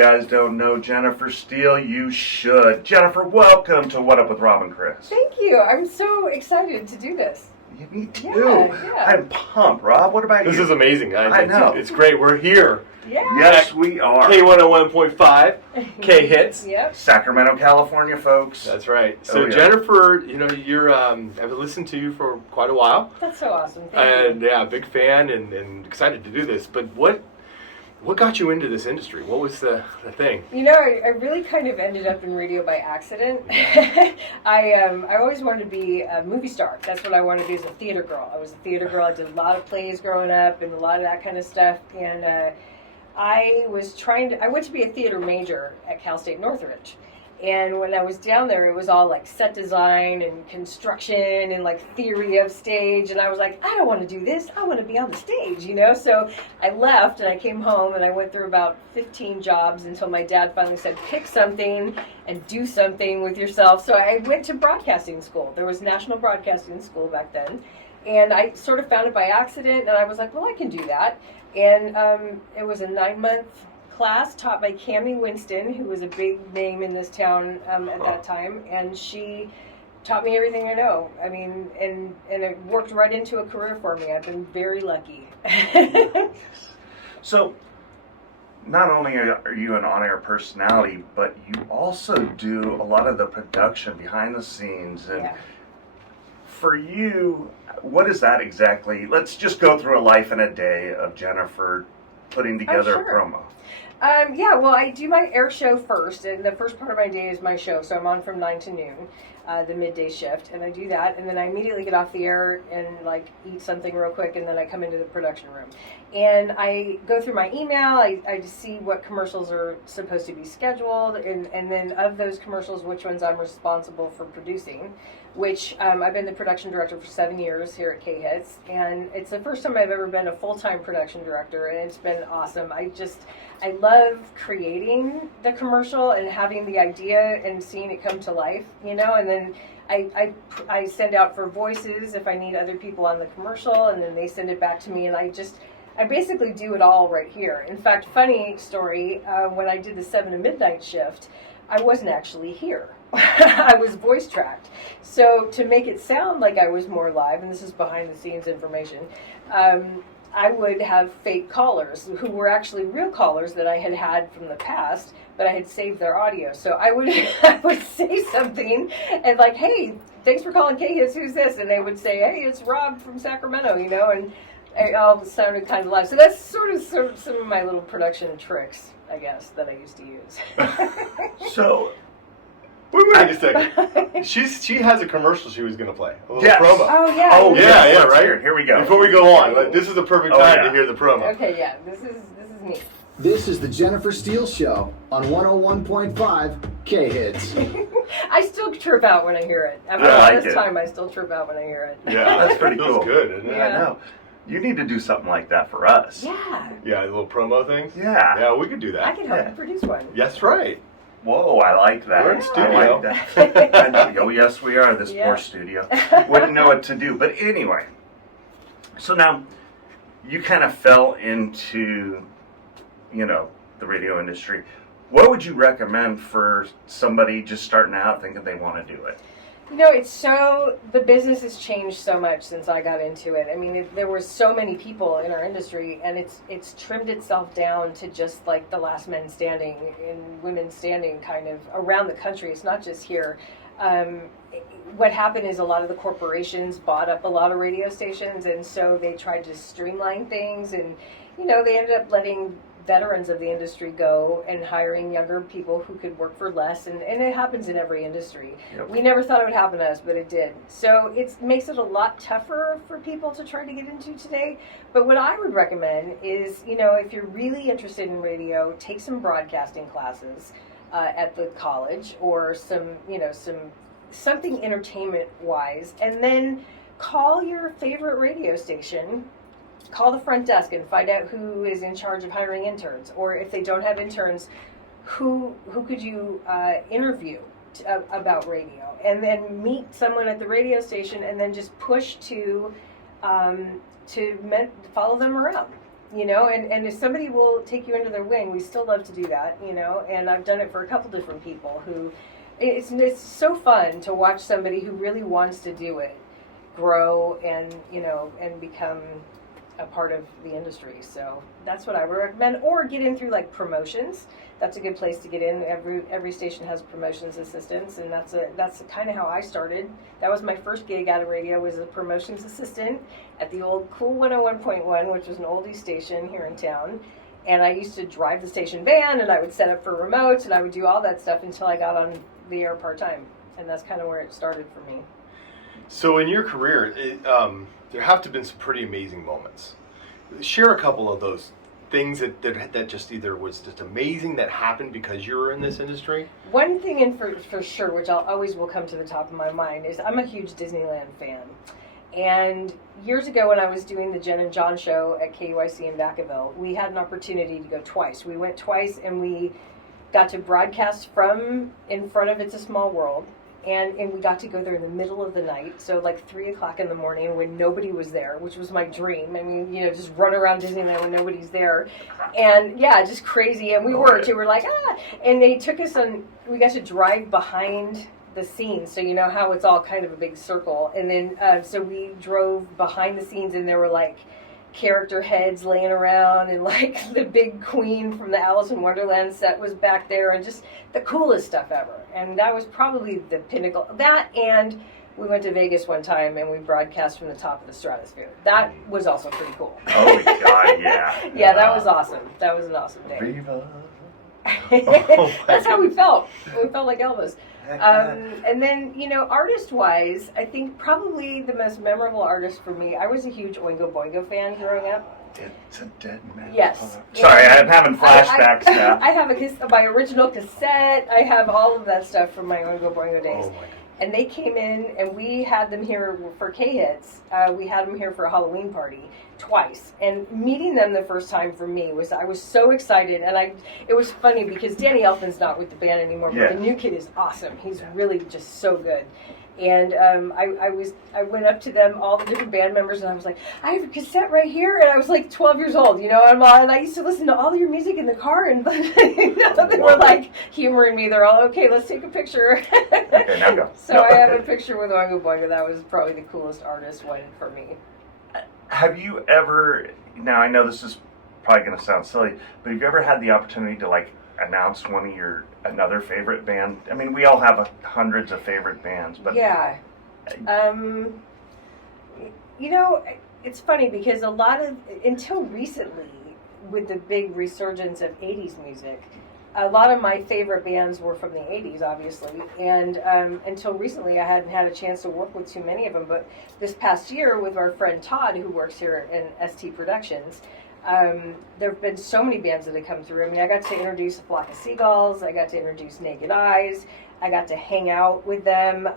guys don't know Jennifer Steele, you should. Jennifer, welcome to What Up with Rob and Chris. Thank you. I'm so excited to do this. Yeah, me too. Yeah. I'm pumped. Rob, what about you? This is amazing, guys. I know. It's great. We're here. Yeah. Yes, we are. K101.5, K-HITS. Yep. Sacramento, California, folks. That's right. So, yeah. Jennifer, you're I've listened to you for quite a while. That's so awesome. Thank And yeah, big fan and excited to do this. But what got you into this industry? What was the thing? I really kind of ended up in radio by accident. I always wanted to be a movie star. That's what I wanted to be as a theater girl. I was a theater girl. I did a lot of plays growing up and a lot of that kind of stuff. And I went to be a theater major at Cal State Northridge. And when I was down there, it was all like set design and construction and like theory of stage. And I was like, I don't want to do this. I want to be on the stage, So I left and I came home and I went through about 15 jobs until my dad finally said, pick something and do something with yourself. So I went to broadcasting school. There was National Broadcasting School back then. And I sort of found it by accident. And I was like, well, I can do that. And it was a 9-month class taught by Cammie Winston, who was a big name in this town at that time, and she taught me everything I know. I mean, and it worked right into a career for me. I've been very lucky. So, not only are you an on-air personality, but you also do a lot of the production behind the scenes. And for you, what is that exactly? Let's just go through a life and a day of Jennifer putting together a promo. Well, I do my air show first, and the first part of my day is my show, so I'm on from 9 to noon, the midday shift, and I do that, and then I immediately get off the air and, eat something real quick, and then I come into the production room. And I go through my email, I just see what commercials are supposed to be scheduled, and then of those commercials, which ones I'm responsible for producing, which I've been the production director for 7 years here at KHITS, and it's the first time I've ever been a full-time production director, and it's been awesome. I love creating the commercial and having the idea and seeing it come to life, and then I send out for voices if I need other people on the commercial, and then they send it back to me, and I basically do it all right here. In fact, funny story, when I did the 7 to midnight shift, I wasn't actually here. I was voice tracked. So to make it sound like I was more live, and this is behind the scenes information, I would have fake callers who were actually real callers that I had from the past, but I had saved their audio. So I would say something and like, hey, thanks for calling KHITS, who's this? And they would say, hey, it's Rob from Sacramento, and it all sounded kind of live. So that's sort of some of my little production tricks, I guess, that I used to use. So... Wait a second. She has a commercial she was going to play. A little promo. Oh, yeah. Oh, yeah, right? Here we go. Before we go on, this is the perfect time to hear the promo. Okay, yeah. This is me. This is the Jennifer Steele Show on 101.5 K-HITS. I still trip out when I hear it. After all this time, I still trip out when I hear it. Yeah, that's pretty cool. Feels good, isn't it? Yeah. I know. You need to do something like that for us. Yeah. Yeah, a little promo thing? Yeah. Yeah, we could do that. I can help you produce one. That's right. Whoa, I like that. We're in studio. I like that. Oh, yes, we are, this poor studio. Wouldn't know what to do. But anyway, so now you kind of fell into, the radio industry. What would you recommend for somebody just starting out thinking they want to do it? The business has changed so much since I got into it. I mean, there were so many people in our industry, and it's trimmed itself down to just like the last men standing and women standing kind of around the country. It's not just here. What happened is a lot of the corporations bought up a lot of radio stations, and so they tried to streamline things, and they ended up letting veterans of the industry go and hiring younger people who could work for less, and it happens in every industry. Yep. We never thought it would happen to us, but it did. So it makes it a lot tougher for people to try to get into today. But what I would recommend is, if you're really interested in radio, take some broadcasting classes at the college, or something entertainment wise, and then call your favorite radio station. Call the front desk and find out who is in charge of hiring interns, or if they don't have interns, who could you interview about radio, and then meet someone at the radio station, and then just push to follow them around. you know, and if somebody will take you under their wing, we still love to do that, you know, and I've done it for a couple different people who, it's so fun to watch somebody who really wants to do it grow and, you know, and become a part of the industry. So that's what I would recommend, or get in through like promotions. That's a good place to get in. Every station has promotions assistants, and that's kind of how I started. That was my first gig out of radio, was a promotions assistant at the old K101.1, which was an oldie station here in town. And I used to drive the station van, and I would set up for remotes, and I would do all that stuff until I got on the air part-time. And that's kind of where it started for me. So in your career, there have to have been some pretty amazing moments. Share a couple of those things that just either was just amazing that happened because you were in this industry. One thing, and for sure, which always will come to the top of my mind, is I'm a huge Disneyland fan. And years ago when I was doing the Jen and John show at KUIC in Vacaville, we had an opportunity to go twice. We went twice, and we got to broadcast from in front of It's a Small World. And we got to go there in the middle of the night, so like 3 o'clock in the morning when nobody was there, which was my dream. I mean, you know, just run around Disneyland when nobody's there. And yeah, just crazy. And we worked. We were like, and they took us on, we got to drive behind the scenes, so you know how it's all kind of a big circle. And then, so we drove behind the scenes, and there were like character heads laying around, and like the big queen from the Alice in Wonderland set was back there, and just the coolest stuff ever. And that was probably the pinnacle. That, and we went to Vegas one time and we broadcast from the top of the Stratosphere. That was also pretty cool. Oh my God, yeah. Yeah, that was awesome. That was an awesome day. Viva. That's how we felt. We felt like Elvis. And then, you know, artist-wise, I think probably the most memorable artist for me, I was a huge Oingo Boingo fan growing up. It's a dead man. Yes. Sorry, I'm having flashbacks now. I have my original cassette. I have all of that stuff from my Oingo Boingo days. Oh my God. And they came in, and we had them here for KHITS. We had them here for a Halloween party twice. And meeting them the first time for me was, I was so excited. And it was funny because Danny Elfman's not with the band anymore, but the new kid is awesome. He's really just so good. And I went up to them, all the different band members, and I was like, I have a cassette right here. And I was like 12 years old, you know, and I used to listen to all your music in the car, and you know, they were like humoring me. They're all, okay, let's take a picture. Okay, now go. So I have a picture with Oingo Boingo. That was probably the coolest artist one for me. Have you ever, now I know this is probably going to sound silly, but have you ever had the opportunity to like announce one of another favorite band? I mean, we all have hundreds of favorite bands, but yeah, you know, it's funny because until recently, with the big resurgence of 80s music, a lot of my favorite bands were from the 80s, obviously, and until recently I hadn't had a chance to work with too many of them, but this past year with our friend Todd, who works here in ST Productions, there have been so many bands that have come through. I mean, I got to introduce A Flock of Seagulls, I got to introduce Naked Eyes, I got to hang out with them.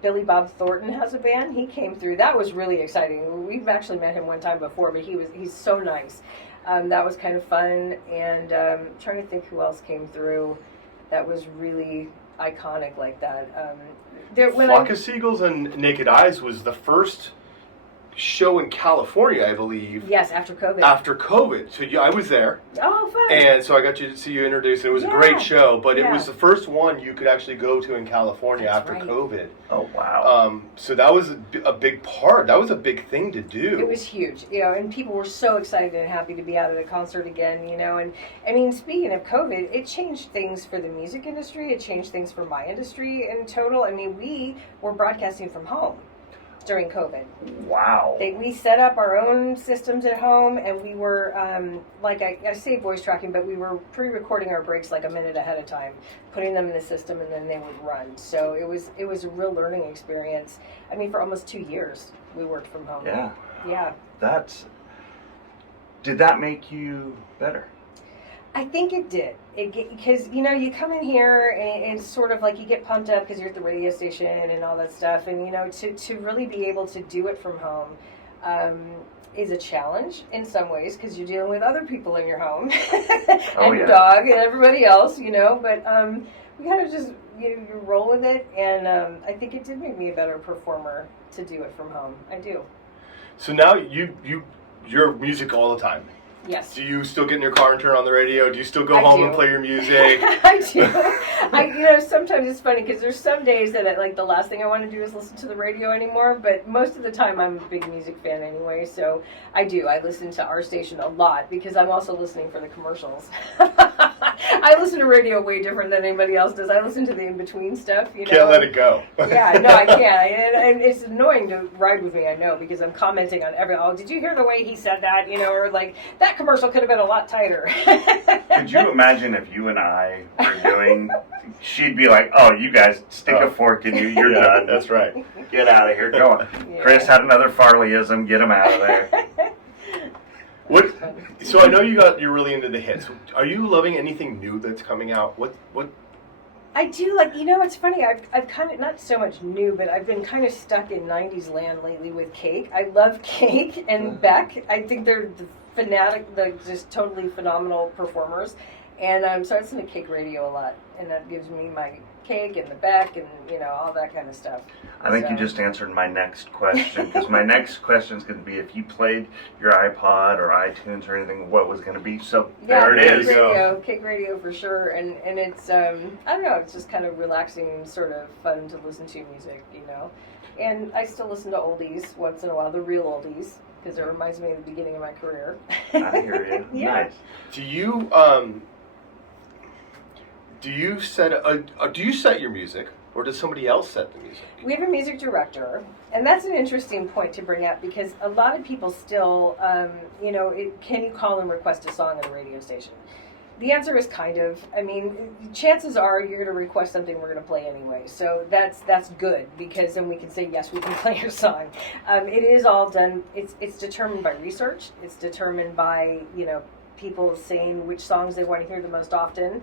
Billy Bob Thornton has a band. He came through. That was really exciting. We've actually met him one time before, but he's so nice. That was kind of fun. And trying to think who else came through that was really iconic like that. Flock of Seagulls and Naked Eyes was the first show in California, I believe. Yes, after COVID. So yeah, I was there. Oh, fun. And so I got to see you introduced. It was a great show, but it was the first one you could actually go to in California after COVID. Oh, wow. So that was a big part. That was a big thing to do. It was huge, you know, and people were so excited and happy to be out at a concert again, you know. And I mean, speaking of COVID, it changed things for the music industry. It changed things for my industry in total. I mean, we were broadcasting from home during COVID. Wow. We set up our own systems at home, and we were, like I say voice tracking, but we were pre-recording our breaks like a minute ahead of time, putting them in the system, and then they would run. So it was a real learning experience. I mean, for almost 2 years, we worked from home. Yeah. Yeah. Did that make you better? I think it did. Because, you know, you come in here and it's sort of like you get pumped up because you're at the radio station and all that stuff. And, you know, to really be able to do it from home is a challenge in some ways because you're dealing with other people in your home and your dog and everybody else, you know. But we kind of just you roll with it. And I think it did make me a better performer to do it from home. I do. So now you're music all the time. Yes. Do you still get in your car and turn on the radio? Do you still go I home do. and play your music? I do. Sometimes it's funny because there's some days that the last thing I want to do is listen to the radio anymore. But most of the time, I'm a big music fan anyway. So I do. I listen to our station a lot because I'm also listening for the commercials. I listen to radio way different than anybody else does. I listen to the in-between stuff. Can't let it go. Yeah, no, I can't. And it's annoying to ride with me, I know, because I'm commenting on did you hear the way he said that? Or like, that commercial could have been a lot tighter. Could you imagine if you and I were doing, she'd be like, oh, you guys, stick a fork in you, you're done. That's right. Get out of here, go on. Yeah. Chris had another Farleyism, get him out of there. What? So I know you're really into the hits. Are you loving anything new that's coming out? What? I do, it's funny, I've kind of, not so much new, but I've been kind of stuck in 90s land lately with Cake. I love Cake and Beck. I think they're just totally phenomenal performers. And so I listen to Cake radio a lot, and that gives me my Cake and the Beck and, all that kind of stuff. I think you just answered my next question, because my next question is going to be if you played your iPod or iTunes or anything, what was going to be. So there it is. Cake radio for sure. And it's, I don't know, it's just kind of relaxing and sort of fun to listen to music, And I still listen to oldies once in a while, the real oldies, because it reminds me of the beginning of my career. I hear you. Yeah. Nice. Do you set your music, or does somebody else set the music? We have a music director, and that's an interesting point to bring up because a lot of people still, can you call and request a song on a radio station? The answer is kind of. I mean, chances are you're going to request something we're going to play anyway. So that's good because then we can say, yes, we can play your song. It is all done. It's determined by research. It's determined by, people saying which songs they want to hear the most often.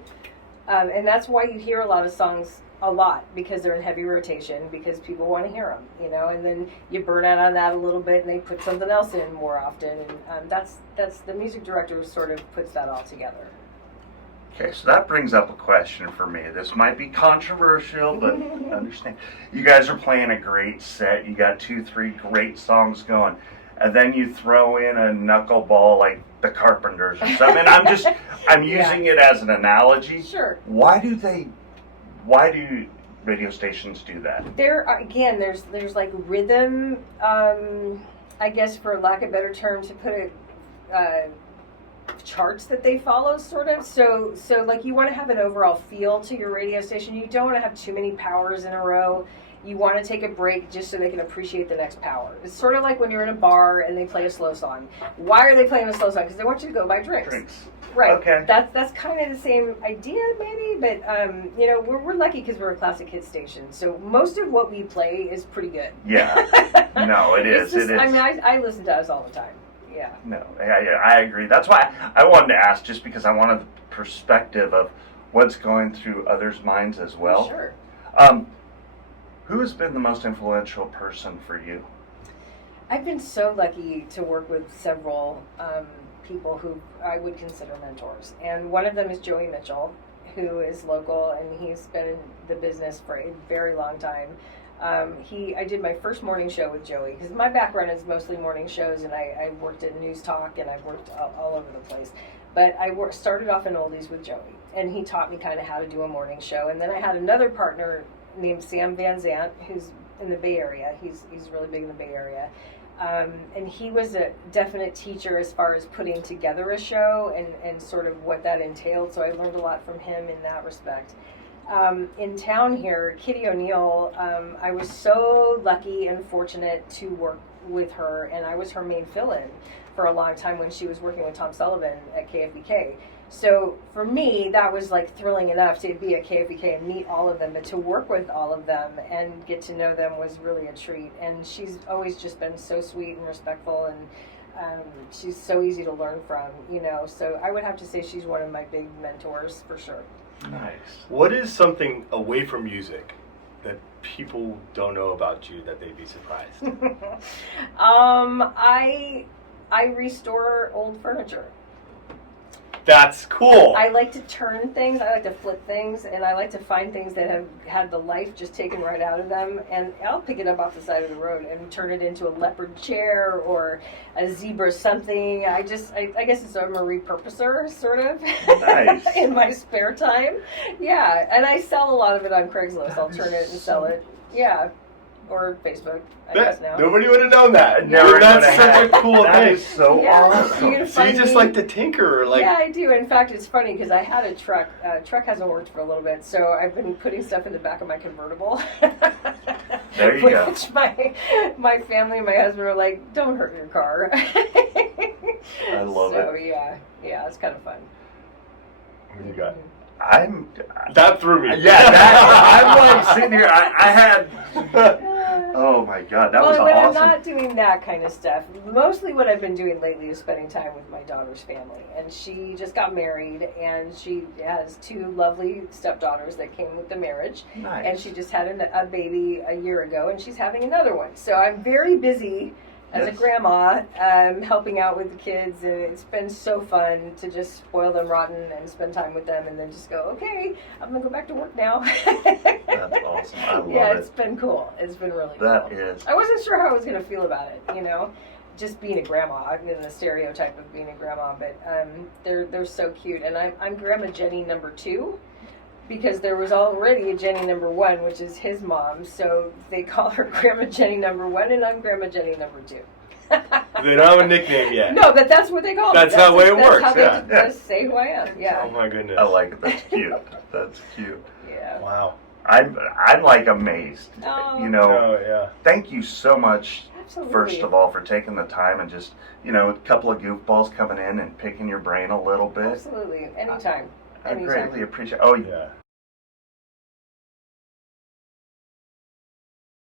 And that's why you hear a lot of songs a lot, because they're in heavy rotation, because people want to hear them, and then you burn out on that a little bit and they put something else in more often. And that's the music director who sort of puts that all together. Okay, so that brings up a question for me. This might be controversial, but understand. You guys are playing a great set. You got 2-3 great songs going. And then you throw in a knuckleball like the Carpenters or something. And I'm using it as an analogy. Sure. Why do radio stations do that? There's like rhythm, I guess for lack of a better term, to put it, charts that they follow, sort of. So like you want to have an overall feel to your radio station. You don't want to have too many powers in a row. You want to take a break just so they can appreciate the next power. It's sort of like when you're in a bar and they play a slow song. Why are they playing a slow song? Because they want you to go buy drinks. Right. Okay. That's kind of the same idea, maybe, but we're lucky because we're a classic hit station. So most of what we play is pretty good. Yeah. No, it is. It is. I mean, I listen to us all the time. Yeah. No, I agree. That's why I wanted to ask, just because I wanted the perspective of what's going through others' minds as well. Sure. Who has been the most influential person for you? I've been so lucky to work with several people who I would consider mentors. And one of them is Joey Mitchell, who is local, and he's been in the business for a very long time. I did my first morning show with Joey, because my background is mostly morning shows, and I worked at News Talk, and I've worked all over the place. But I started off in oldies with Joey, and he taught me kind of how to do a morning show. And then I had another partner named Sam Van Zant, who's in the Bay Area. He's really big in the Bay Area. And he was a definite teacher as far as putting together a show and sort of what that entailed. So I learned a lot from him in that respect. In town here, Kitty O'Neill, I was so lucky and fortunate to work with her, and I was her main fill-in for a long time when she was working with Tom Sullivan at KFBK. So for me, that was like thrilling enough to be at KFBK and meet all of them, but to work with all of them and get to know them was really a treat. And she's always just been so sweet and respectful, and she's so easy to learn from, So I would have to say she's one of my big mentors for sure. Nice. What is something away from music that people don't know about you that they'd be surprised? I restore old furniture. That's cool. I like to turn things, I like to flip things, and I like to find things that have had the life just taken right out of them, and I'll pick it up off the side of the road and turn it into a leopard chair or a zebra something. I guess I'm a repurposer, sort of, Nice. in my spare time. Yeah, and I sell a lot of it on Craigslist. I'll turn it and sell it. Yeah, or Facebook, I guess now. Nobody would have known that. Never That's would've such had- a cool That thing. is so Yeah, awesome. you can So you find just me- like to tinker, like Yeah, I do. In fact, it's funny because I had a truck. Truck hasn't worked for a little bit, so I've been putting stuff in the back of my convertible. There you go. Which my family and my husband are like, "Don't hurt your car." I love so, it. yeah, it's kind of fun. what you got? I'm. That threw me. Yeah, I'm like sitting here. I had. Oh my God, that was Well, when awesome. I'm not doing that kind of stuff, mostly what I've been doing lately is spending time with my daughter's family. And she just got married, and she has 2 lovely stepdaughters that came with the marriage. Nice. And she just had a baby a year ago, and she's having another one. So I'm very busy as a Yes. grandma, helping out with the kids, and it's been so fun to just spoil them rotten and spend time with them, and then just go, okay, I'm gonna go back to work now. That's awesome. I love Yeah, it. it's been cool. It's been really That cool. is. I wasn't sure how I was gonna feel about it, just being a grandma, the stereotype of being a grandma, but they're so cute, and I'm Grandma Jenny number 2. Because there was already a Jenny number 1, which is his mom, so they call her Grandma Jenny number 1, and I'm Grandma Jenny number 2. They don't have a nickname yet. No, but that's what they call me. That's how the way it works, How yeah. they just say who I am. Yeah. Oh my goodness. I like it. That's cute. That's cute. Yeah. Wow. I'm like amazed. Oh. Oh yeah. Thank you so much. Absolutely. First of all, for taking the time and just a couple of goofballs coming in and picking your brain a little bit. Absolutely. Anytime. I Anytime. greatly appreciate. Oh, Yeah.